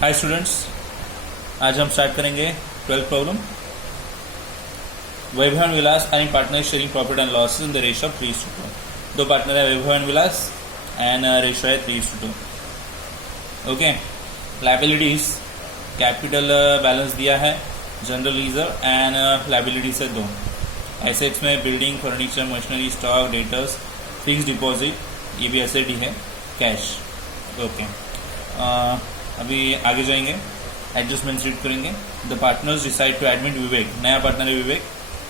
Hi students, आज हम start करेंगे 12th problem. Vaibhav and Vilas are in partner sharing profit and losses in the ratio of 3:2। दो partner है Vaibhav and Vilas and ratio है 3:2। Okay, liabilities capital balance दिया है, general leisure and liabilities है 2। Assets में building, furniture, machinery, stock, debtors, fix deposit, ये भी asset ही है, कैश। ओके, अभी आगे जाएंगे, एडजस्टमेंट रीड करेंगे। The partners decide to admit Vivek, नया पार्टनर है Vivek,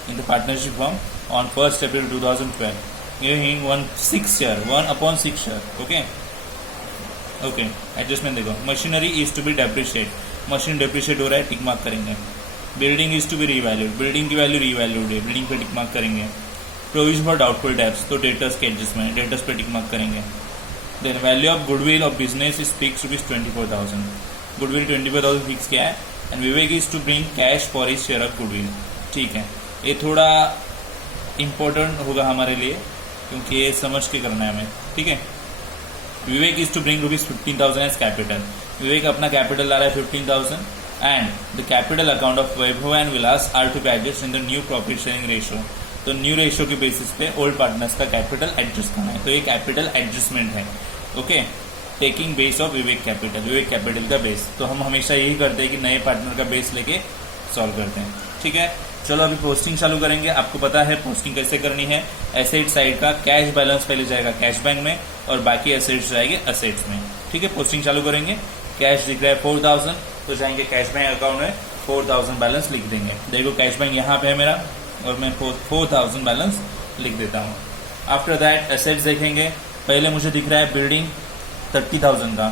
in the partnership form on 1 April 2012, giving 1/6 share, 1/6 share. Okay okay, adjustment देखो। Machinery is to be depreciate, machine depreciate हो रहा है, टिक मार्क करेंगे। Building is to be revalued, building की value revalued है, building पे tick mark करेंगे। Provision for doubtful debts, तो डेटर्स के एडजस्टमेंट, डेटर्स पे टिक मार्क करेंगे। Then value of goodwill of business is fix ₹24,000, goodwill 24,000 fix किया है। And Vivek is to bring cash for his share of goodwill. ठीक है, ये थोड़ा इंपॉर्टेंट होगा हमारे लिए क्योंकि ये समझ के करना है हमें। ठीक है, Vivek is to bring ₹15,000 as capital, Vivek अपना कैपिटल ला रहा है 15,000 and the capital account of Vaibhav and Vilas are to be adjust in the new profit sharing ratio. तो न्यू रेशियो के बेसिस पे ओल्ड पार्टनर्स का कैपिटल एडजस्ट करना है, तो ये कैपिटल एडजस्टमेंट है। Okay, taking base of Vivek capital, Vivek capital का बेस। तो हम हमेशा यही करते हैं कि नए पार्टनर का बेस लेके सॉल्व करते हैं। ठीक है, चलो अभी पोस्टिंग चालू करेंगे। आपको पता है पोस्टिंग कैसे करनी है। एसेट साइड का कैश बैलेंस पहले जाएगा कैश बैंक में और बाकी एसेट्स जाएंगे एसेट्स में। ठीक है, पोस्टिंग चालू करेंगे। कैश दिख रहा है 4,000, तो जाएंगे कैश बैंक अकाउंट में 4,000 बैलेंस लिख देंगे। देखो कैश बैंक यहाँ पे है मेरा और मैं 4,000 बैलेंस लिख देता हूँ। आफ्टर दैट एसेट्स देखेंगे। पहले मुझे दिख रहा है बिल्डिंग 30,000 का,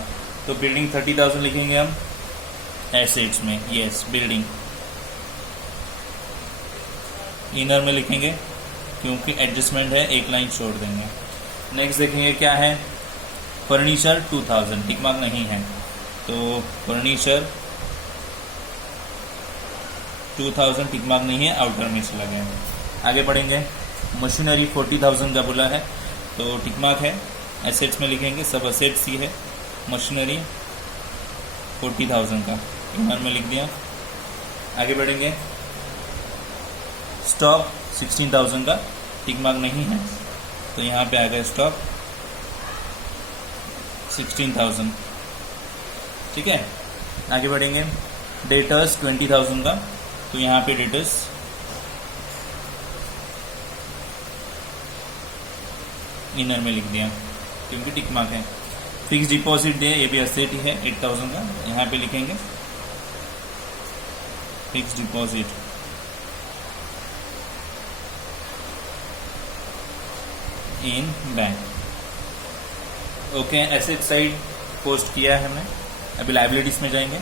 तो बिल्डिंग 30,000 लिखेंगे हम एसेट्स में। यस, बिल्डिंग इनर में लिखेंगे क्योंकि एडजस्टमेंट है, एक लाइन छोड़ देंगे। नेक्स्ट देखेंगे क्या है, फर्नीचर 2,000, टिक मार्क नहीं है, तो फर्नीचर 2,000 टिक मार्क नहीं है, आउटर में चला गया। आगे बढ़ेंगे, मशीनरी 40,000 का बोला है तो टिक मार्क है। एसेट्स में लिखेंगे, सब एसेट्स ही है। मशीनरी 40,000 का इनर में लिख दिया। आगे बढ़ेंगे, स्टॉक 16,000 का टिक मार्क नहीं है, तो यहाँ पे आ गया स्टॉक 16,000। ठीक है, आगे बढ़ेंगे, डेटर्स 20,000 का, तो यहाँ पे डेटर्स इनर में लिख दिया क्योंकि टिक मार्क है। फिक्स डिपॉजिट दे, ये भी एसेट ही है 8,000 का, यहाँ पे लिखेंगे fix deposit. In bank. Okay, asset side post किया है हमने। अभी लाइबिलिटीज में जाएंगे।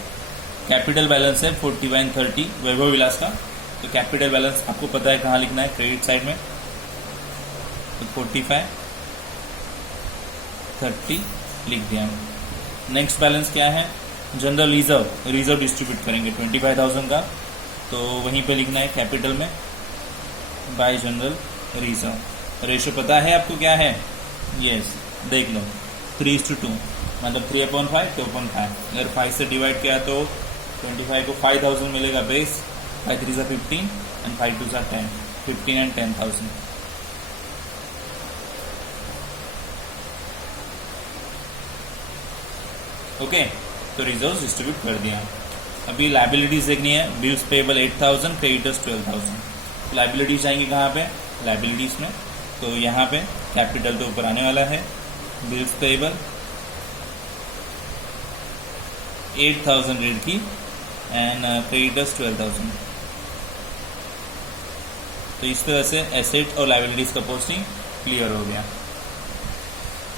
कैपिटल बैलेंस है 4130 वैभव विलास का, तो कैपिटल बैलेंस आपको पता है कहाँ लिखना है, क्रेडिट साइड में, तो 4530 लिख दिया। नेक्स्ट बैलेंस क्या है, जनरल रिजर्व, रिजर्व डिस्ट्रीब्यूट करेंगे 25,000 का, तो वहीं पे लिखना है कैपिटल में बाय जनरल रिजर्व। रेशियो पता है आपको क्या है, यस देख लो, 3:2, मतलब 3/5 2/5। अगर 5 से डिवाइड किया तो 25 को 5,000 मिलेगा बेस, 5 3 सा 15 एंड 5 2 सा 10, 15 एंड 10,000। ओके, तो रिजर्व डिस्ट्रीब्यूट कर दिया। अभी लाइबिलिटीज देखनी है। Bills payable 8,000, creditors 12,000। लाइबिलिटीज जाएंगे कहाँ पे, लाइबिलिटीज में, तो यहाँ पे कैपिटल तो ऊपर आने वाला है। बिल्स पेबल 8,000 रेट की एंड क्रेडिटर्स 12,000। तो इस तरह से एसेट और लाइबिलिटीज का पोस्टिंग क्लियर हो गया।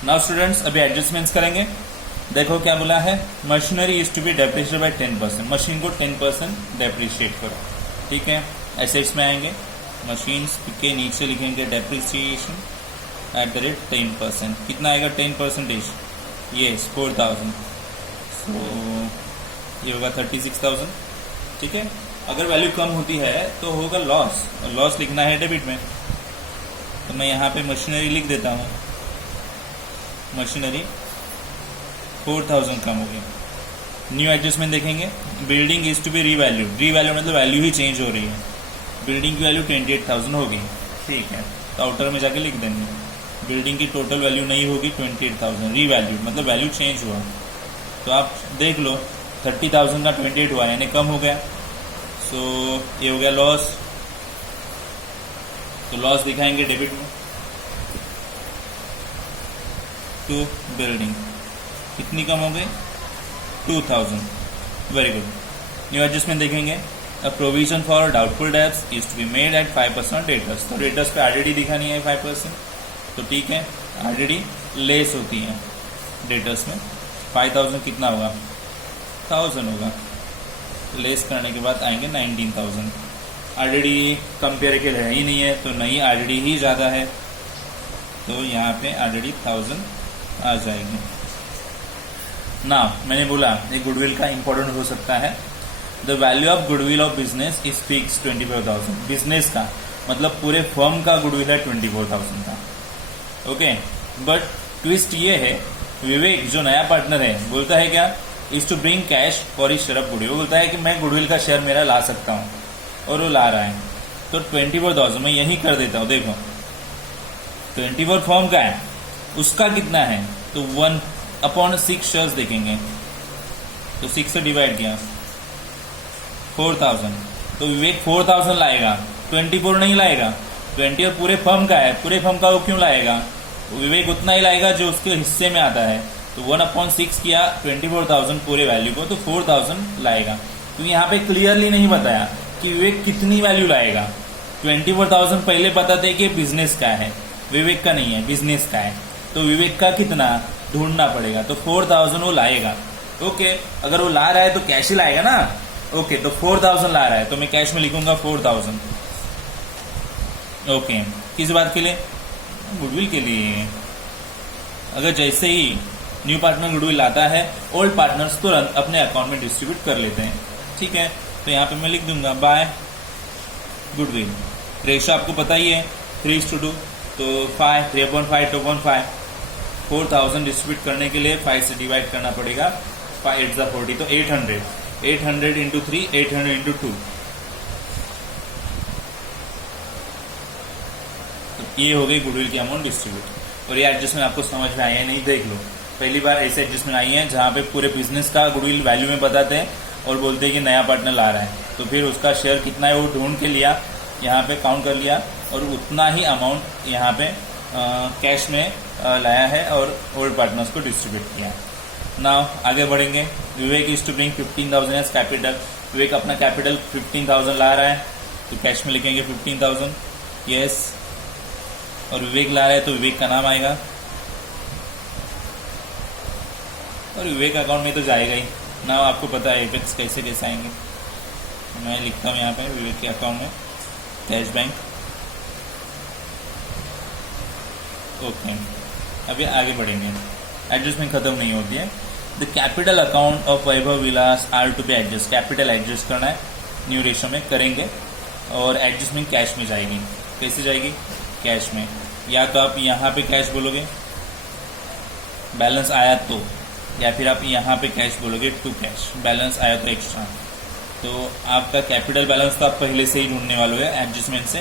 नाउ स्टूडेंट्स, अभी एडजस्टमेंट्स करेंगे। देखो क्या बोला है, machinery is to be depreciated by 10%, machine को 10% डेप्रिशिएट करो। ठीक है, एसेट्स में आएंगे, मशीन्स के नीचे लिखेंगे डेप्रिसिएशन @ 10%। कितना आएगा 10%? ये 4,000, सो ये होगा 36,000। ठीक है, अगर वैल्यू कम होती है तो होगा लॉस, और लॉस लिखना है डेबिट में, तो मैं यहाँ पे मशीनरी लिख देता हूँ। मशीनरी 4,000 कम हो गई, न्यू एडजस्टमेंट देखेंगे, building is to be revalued, revalue मतलब वैल्यू ही चेंज हो रही है, बिल्डिंग की वैल्यू 28,000 होगी, ठीक है, तो आउटर में जाके लिख देंगे बिल्डिंग की टोटल वैल्यू नहीं होगी 28,000, रीवैल्यूड मतलब वैल्यू चेंज हुआ, तो आप देख लो 30,000 का 28 हुआ यानी कम हो गया, सो ये हो गया लॉस, तो लॉस दिखाएंगे डेबिट में टू बिल्डिंग, कितनी कम हो गई 2,000, वेरी गुड। न्यू एडजस्टमेंट देखेंगे, a provision for doubtful debts is to be made at 5% debtors, तो डेटर्स पे आरडीडी दिखानी है 5%, तो ठीक है आरडीडी लेस होती है डेटर्स में, 5,000 कितना होगा 1,000 होगा, लेस करने के बाद आएंगे 19,000, आरडीडी कंपेयर के लिए है ही नहीं है तो नई आरडीडी ही ज़्यादा है, तो यहाँ पे आरडीडी 1,000 आ जाएगी ना। मैंने बोला ये गुडविल का इंपॉर्टेंट हो सकता है, the value of goodwill of business is fix 24,000, business का मतलब पूरे फर्म का गुडविल है 24,000 का, ओके। बट ट्विस्ट ये है, विवेक जो नया पार्टनर है बोलता है क्या, is to bring cash for his share of goodwill, वो बोलता है कि मैं गुडविल का शेयर मेरा ला सकता हूँ और वो ला रहा है, तो 24,000 मैं यही कर देता हूँ, देखो 24 फर्म का है, उसका कितना है तो 1/6 शेयर्स देखेंगे, तो 6 से डिवाइड किया 4,000, तो विवेक 4,000 लाएगा, 24 नहीं लाएगा, 20 और पूरे फर्म का है, पूरे फर्म का वो क्यों लाएगा, तो विवेक उतना ही लाएगा जो उसके हिस्से में आता है, तो 1/6 किया 24,000 पूरे वैल्यू को, तो 4,000 लाएगा। तो यहाँ पे क्लियरली नहीं बताया कि विवेक कितनी वैल्यू लाएगा, 24,000 पहले पता थे कि बिजनेस का है, विवेक का नहीं है बिजनेस का है, तो विवेक का कितना ढूंढना पड़ेगा, तो 4,000 वो लाएगा, ओके। अगर वो ला रहा है तो कैश ही लाएगा ना, ओके, तो 4,000 ला रहा है तो मैं कैश में लिखूंगा 4,000, ओके। किस बात के लिए, गुडविल के लिए। अगर जैसे ही न्यू पार्टनर गुडविल लाता है, ओल्ड पार्टनर्स तुरंत अपने अकाउंट में डिस्ट्रीब्यूट कर लेते हैं, ठीक है, तो यहाँ पे मैं लिख दूंगा बाय गुडविल, रेशो आपको पता ही है 3:2, तो 5, 3/5, 2/5, 4,000 डिस्ट्रीब्यूट करने के लिए 5 से डिवाइड करना पड़ेगा, 5 8 40, तो 800 इंटू 3, 800 इंटू 2, तो ये हो गई गुडविल की अमाउंट डिस्ट्रीब्यूट। और ये एडजस्टमेंट आपको समझ में आया है नहीं, देख लो, पहली बार ऐसे एडजस्टमेंट आई है जहाँ पे पूरे बिजनेस का गुडविल वैल्यू में बताते हैं और बोलते हैं कि नया पार्टनर ला रहा है, तो फिर उसका शेयर कितना है वो ढूंढ के लिया, यहाँ पे काउंट कर लिया और उतना ही अमाउंट यहाँ पे कैश में लाया है और ओल्ड पार्टनर्स को डिस्ट्रीब्यूट किया। नाउ आगे बढ़ेंगे, Vivek is to bring 15,000 as capital, Vivek अपना कैपिटल 15,000 ला रहा है, तो कैश में लिखेंगे 15,000, यस, और विवेक ला रहा है तो विवेक का नाम आएगा और विवेक अकाउंट में तो जाएगा ही ना, आपको पता है एपेक्स कैसे कैसे आएंगे, मैं लिखता हूँ यहाँ पे विवेक के अकाउंट में कैश बैंक, ओके। अभी आगे बढ़ेंगे, एडजस्टमेंट खत्म नहीं होती है। The capital account of Vaibhav Vilas are to be adjust, capital adjust करना है, न्यू रेशो में करेंगे और एडजस्टमेंट कैश में जाएगी, कैसे जाएगी कैश में, या तो आप यहाँ पे कैश बोलोगे बैलेंस आया तो, या फिर आप यहाँ पे कैश बोलोगे टू कैश, बैलेंस आया तो एक्स्ट्रा, तो आपका कैपिटल बैलेंस तो आप पहले से ही ढूंढने वाले हो एडजस्टमेंट से,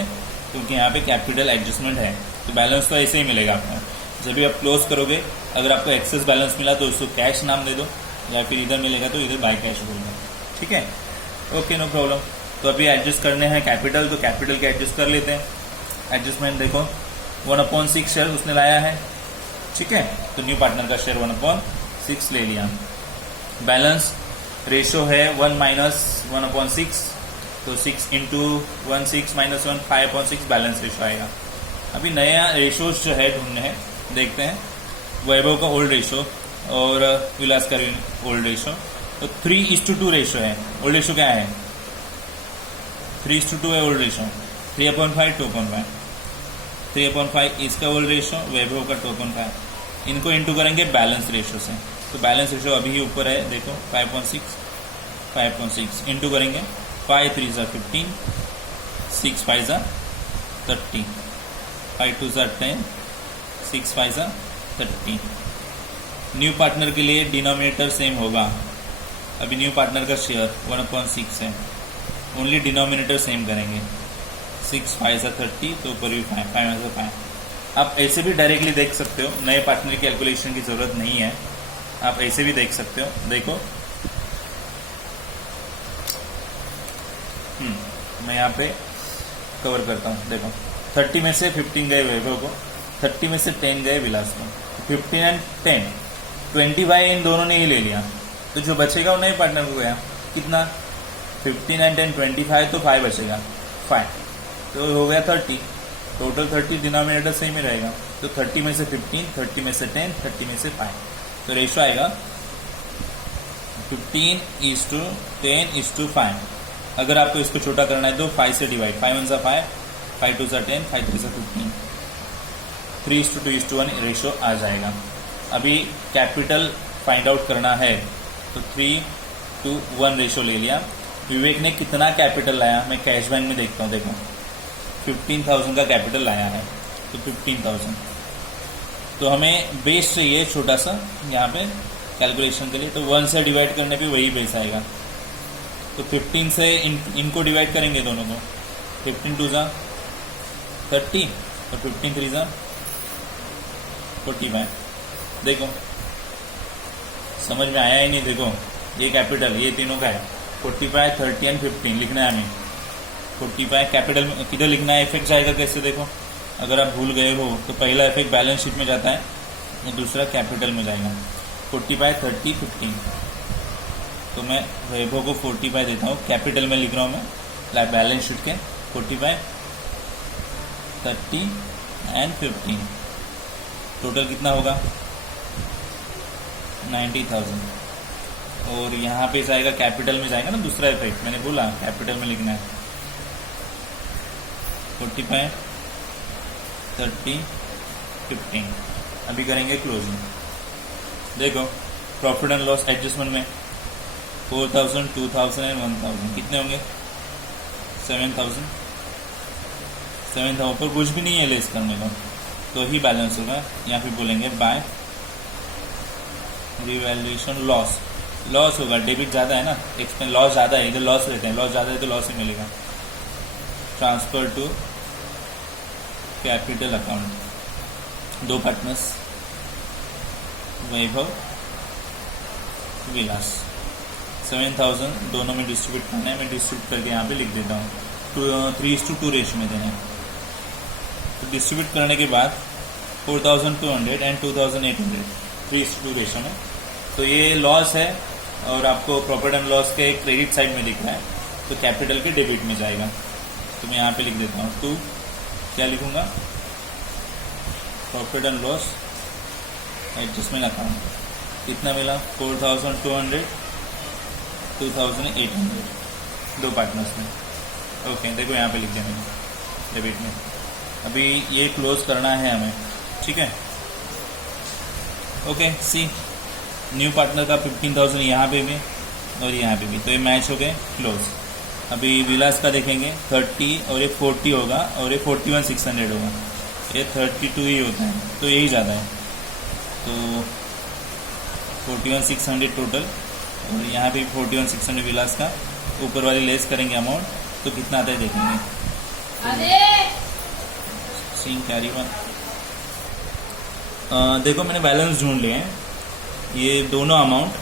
क्योंकि यहाँ पे कैपिटल एडजस्टमेंट है, तो बैलेंस तो ऐसे ही मिलेगा आपको। जब भी आप क्लोज करोगे अगर आपको एक्सेस बैलेंस मिला तो उसको कैश नाम दे दो, या फिर इधर मिलेगा तो इधर बाय कैश बोल दो, ठीक है, ओके, नो प्रॉब्लम। तो अभी एडजस्ट करने हैं कैपिटल, तो कैपिटल के एडजस्ट कर लेते हैं। एडजस्टमेंट देखो 1/6 शेयर उसने लाया है, ठीक है, तो न्यू पार्टनर का शेयर 1/6 ले लिया। बैलेंस रेशो है 1 - 1/6, तो 6 इंटू 1 6 - 1 5/6 बैलेंस रेशो आएगा। अभी नया रेशो जो है ढूंढने हैं, देखते हैं वैभव का ओल्ड रेशो और विलास का ओल्ड रेशो, तो 3:2 रेशो है, ओल्ड रेशो क्या है 3:2 है ओल्ड रेशो, 3/5 2/5, 3/5 इसका ओल्ड रेशो, वैभव का 2/5, इनको इंटू करेंगे बैलेंस रेशो से, तो बैलेंस रेशो अभी ही ऊपर है देखो 5.6 इंटू करेंगे 5 3 = 15, 6 5 = 30, 5 2 = 10, 6 5 = 30। न्यू पार्टनर के लिए डिनोमिनेटर सेम होगा, अभी न्यू पार्टनर का शेयर 1/6 है, ओनली डिनोमिनेटर सेम करेंगे, 6 5 से 30 तो ऊपर भी 5 5 से 5। आप ऐसे भी डायरेक्टली देख सकते हो, नए पार्टनर की कैलकुलेशन की जरूरत नहीं है, आप ऐसे भी देख सकते हो। देखो मैं यहाँ पे कवर करता हूँ। देखो 30 में से 15 गए वैभव को, 30 में से 10 गए विलास को, 15 एंड 10 25 इन दोनों ने ही ले लिया, तो जो बचेगा वो नए पार्टनर को गया। कितना? 15 एंड 10 25, तो 5 बचेगा, 5 तो हो गया 30, टोटल 30, डिनोमिनेटर सेम ही रहेगा। तो 30 में से 15, 30 में से 10, 30 में से 5, तो रेशो आएगा 15:10:5। अगर आपको इसको छोटा करना है तो 5 से डिवाइड, 5 1 5, 5 2 10, 5 3 15, 3:2:1 रेशो आ जाएगा। अभी कैपिटल फाइंड आउट करना है तो 3:1 रेशो ले लिया। विवेक ने कितना कैपिटल लाया, मैं कैश बैंक में देखता हूँ। देखो 15,000 का कैपिटल लाया है, तो 15,000, तो हमें बेस चाहिए छोटा सा यहाँ पे कैलकुलेशन के लिए, तो 1 से डिवाइड करने पे वही बेस आएगा। तो 15 से इनको डिवाइड करेंगे दोनों को, 15 2 30 और 15 3 45। देखो समझ में आया ही नहीं। देखो ये कैपिटल, ये तीनों का है, 45 30 एंड 15 लिखना है हमें। 45 कैपिटल में किधर लिखना है, इफेक्ट जाएगा कैसे? देखो अगर आप भूल गए हो तो पहला इफेक्ट बैलेंस शीट में जाता है, और दूसरा कैपिटल में जाएगा। 45 30 15, तो मैं वैभव को 45 देता हूँ, कैपिटल में लिख रहा हूँ मैं बैलेंस शीट के, 45 30 एंड 15, टोटल कितना होगा? 90,000। और यहाँ पे जाएगा कैपिटल में जाएगा ना दूसरा इफेक्ट, मैंने बोला कैपिटल में लिखना है। 45 30 15। अभी करेंगे क्लोजिंग। देखो प्रॉफिट एंड लॉस एडजस्टमेंट में 4,000 2,000 एंड 1,000 कितने होंगे? 7,000। 7,000 पर कुछ भी नहीं है लेस करने का, तो ही बैलेंस होगा। यहाँ पे बोलेंगे बाय रिवैल्यूएशन लॉस। लॉस होगा, डेबिट ज़्यादा है ना, एक्सपेंस लॉस ज़्यादा है, इधर लॉस रहते हैं, लॉस ज़्यादा है तो लॉस ही मिलेगा। ट्रांसफर टू कैपिटल अकाउंट, दो पार्टनर्स वैभव विलास, 7,000 दोनों में डिस्ट्रीब्यूट करना है। मैं डिस्ट्रीब्यूट करके यहाँ पे लिख देता हूँ, 3:2 रेशो में देना है। तो डिस्ट्रीब्यूट करने के बाद 4,200 एंड 2,800 3:2 रेशो में, तो ये लॉस है और आपको प्रॉफिट एंड लॉस के क्रेडिट साइड में दिख रहा है, तो कैपिटल के डेबिट में जाएगा। तो मैं यहाँ पे लिख देता हूँ 2, क्या लिखूंगा? Profit and loss adjustment account. कितना मिला? 4,200 2,800, दो पार्टनर्स में। ओके देखो यहाँ पे लिख दिया मैंने डेबिट में। अभी ये क्लोज करना है हमें, ठीक है। ओके सी न्यू पार्टनर का 15,000 यहाँ पे भी और यहाँ पे भी, तो ये मैच हो गए, क्लोज। अभी विलास का देखेंगे 30 और ये 40 होगा और ये 41,600 होगा, ये 32 ही होता है, तो यही ज़्यादा है। तो 41,600 टोटल, और यहाँ पे 41,600 विलास का, ऊपर वाली लेस करेंगे अमाउंट, तो कितना आता है देखेंगे। सीन कैरी वन। देखो मैंने बैलेंस ढूंढ लिए हैं, ये दोनों अमाउंट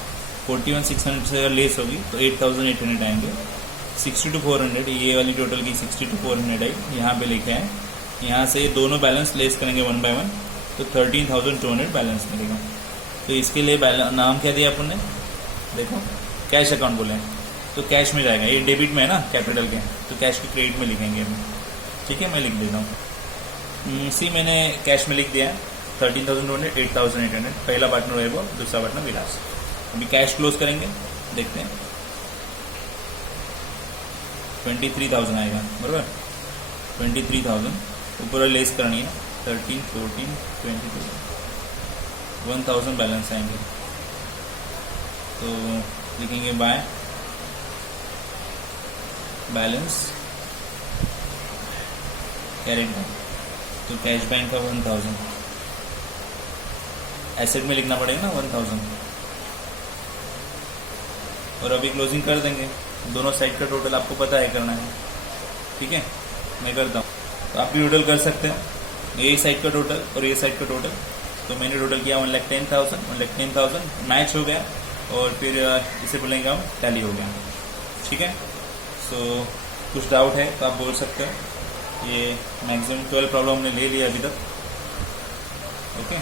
41,600 से अगर लेस होगी तो 8,800 आएंगे। 60-400 ये वाली टोटल की 60-400 आई, यहाँ पे लिखे हैं। यहाँ से ये दोनों बैलेंस लेस करेंगे 1 by 1, तो 13,200 बैलेंस मिलेगा। तो इसके लिए नाम क्या दिया अपन ने? देखो कैश अकाउंट बोले, तो कैश में जाएगा। ये डेबिट में है ना कैपिटल के, तो कैश के क्रेडिट में लिखेंगे अभी, ठीक है। मैं लिख देता हूँ सी, मैंने कैश में लिख दिया है 13,200 8,800, पहला पार्टनर है वो, दूसरा पार्टनर विलास। अभी कैश क्लोज करेंगे, देखते हैं 23,000 आएगा, बराबर। 23,000 ऊपर लेस करनी है, 13 14 22 1,000 बैलेंस आएंगे, तो लिखेंगे बाय बैलेंस कैरेट बैंक, तो कैश बैंक का 1,000 एसेट में लिखना पड़ेगा ना 1,000। और अभी क्लोजिंग कर देंगे। दोनों साइड का टोटल आपको पता है करना है, ठीक है, मैं करता हूँ। तो आप भी टोटल कर सकते हैं, ये साइड का टोटल और ये साइड का टोटल। तो मैंने टोटल किया 1,10,000 मैच हो गया, और फिर इसे बोलेंगे हम टैली हो गया, ठीक है। सो कुछ डाउट है तो आप बोल सकते हो। ये मैक्सिमम 12 प्रॉब्लम हमने ले लिया अभी तक, ओके।